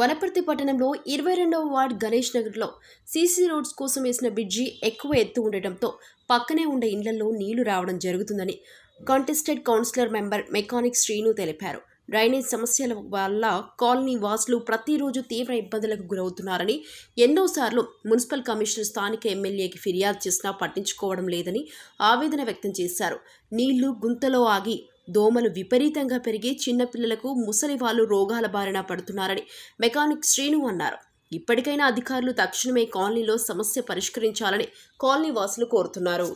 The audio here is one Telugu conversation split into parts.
వనపర్తి పట్టణంలో 22వ వార్డ్ గణేష్ నగర్లో సీసీ రోడ్స్ కోసం వేసిన బ్రిడ్జి ఎక్కువ ఎత్తు ఉండటంతో పక్కనే ఉండే ఇళ్లలో నీళ్లు రావడం జరుగుతుందని contested councillor member mechanic Srinu తెలిపారు. డ్రైనేజ్ సమస్యల వల్ల కాలనీ వాసులు ప్రతిరోజు తీవ్ర ఇబ్బందులకు గురవుతున్నారని, ఎన్నోసార్లు మున్సిపల్ కమిషనర్ స్థానిక ఎమ్మెల్యేకి ఫిర్యాదు చేసినా పట్టించుకోవడం లేదని ఆవేదన వ్యక్తం చేశారు. నీళ్లు గుంతలో ఆగి దోమలు విపరీతంగా పెరిగి చిన్నపిల్లలకు ముసలి వాళ్ళు రోగాల బారిన పడుతున్నారని మెకానిక్ శ్రీను అన్నారు. ఇప్పటికైనా అధికారులు తక్షణమే కాలనీలో సమస్య పరిష్కరించాలని కాలనీ వాసులు కోరుతున్నారు.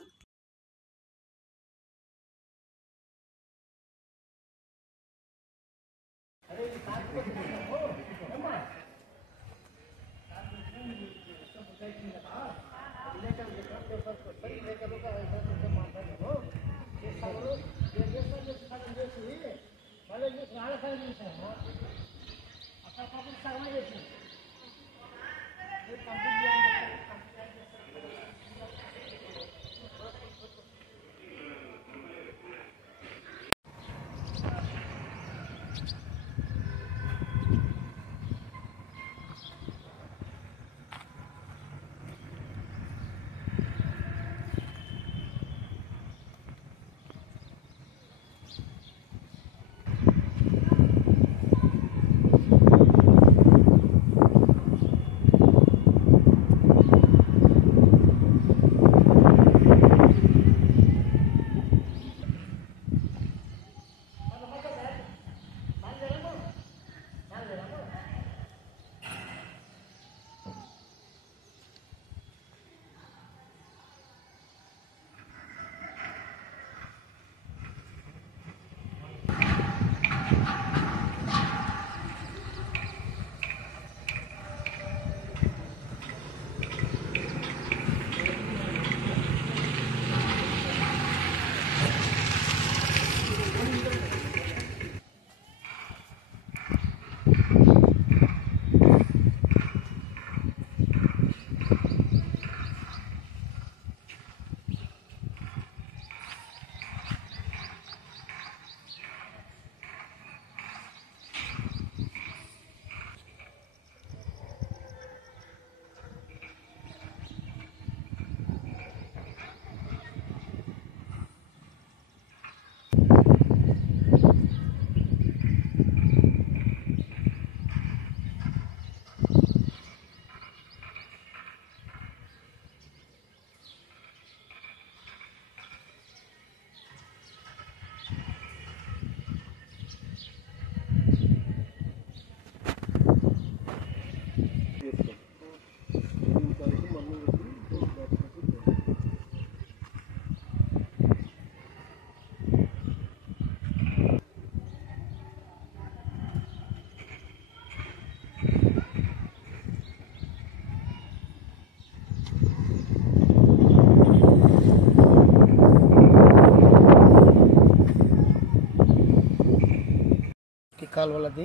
కాలువలది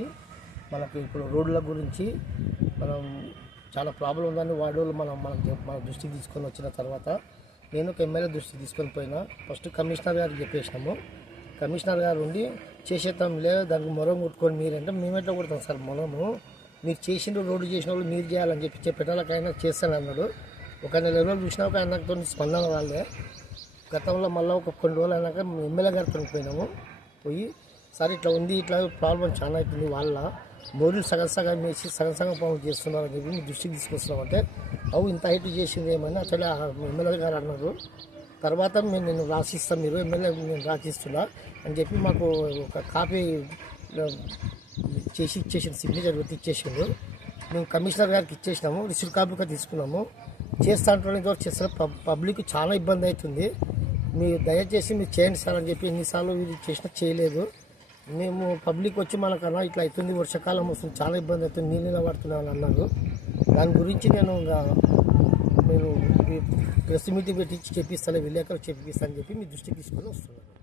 మనకు ఇప్పుడు రోడ్ల గురించి మనం చాలా ప్రాబ్లం ఉందని వార్డులు మన దృష్టికి తీసుకొని వచ్చిన తర్వాత నేను ఎమ్మెల్యే దృష్టికి తీసుకొని పోయినా. ఫస్ట్ కమిషనర్ గారికి చెప్పేసినాము. కమిషనర్ గారు ఉండి చేసేద్దాం లేదు దానికి మొరం కొట్టుకొని మీరంటే మేమెట్లా కొడతాం సార్, మనము మీరు చేసిన రోడ్డు చేసిన వాళ్ళు మీరు చేయాలని చెప్పి చెప్పేటాలకైనా చేస్తాను అన్నాడు. ఒక నెల రోజులు చూసినా ఒక ఆయనతో స్పందన వాళ్ళే. గతంలో మళ్ళీ ఒక కొన్ని రోజులు అయినాక ఎమ్మెల్యే గారితో పోయినాము. పోయి సార్ ఇట్లా ఉంది, ఇట్లా ప్రాబ్లం చాలా అవుతుంది, వాళ్ళ మోడీలు సగం వేసి సగం పనులు చేస్తున్నారు అని చెప్పి మీ దృష్టికి తీసుకొస్తున్నామంటే అవు ఇంత హైట్ చేసింది ఏమని అసలు ఎమ్మెల్యే గారు అన్నారు. తర్వాత నేను రాసిస్తాను, మీరు ఎమ్మెల్యే నేను రాసిస్తున్నా అని చెప్పి మాకు ఒక కాపీ చేసి ఇచ్చేసింది, సిగ్నేచర్ పెట్టి ఇచ్చేసిండు. మేము కమిషనర్ గారికి ఇచ్చేసినాము, రిసీవ్ కాపీగా తీసుకున్నాము. చేస్తా అంటే చేస్తారు. పబ్లిక్ చాలా ఇబ్బంది అవుతుంది, మీరు దయచేసి మీరు చేయండి సార్ అని చెప్పి ఎన్నిసార్లు మీరు చేసినా చేయలేదు. మేము పబ్లిక్ వచ్చి మనకన్నా ఇట్లా అవుతుంది, వర్షాకాలం వస్తుంది, చాలా ఇబ్బంది అవుతుంది, నీళ్ళు పడుతున్నామని అన్నారు. దాని గురించి నేను ప్రెస్ మీటింగ్ పెట్టి చెప్పిస్తాను, విలేకరు చెప్పిస్తాను అని చెప్పి మీ దృష్టికి తీసుకొని వస్తున్నాను.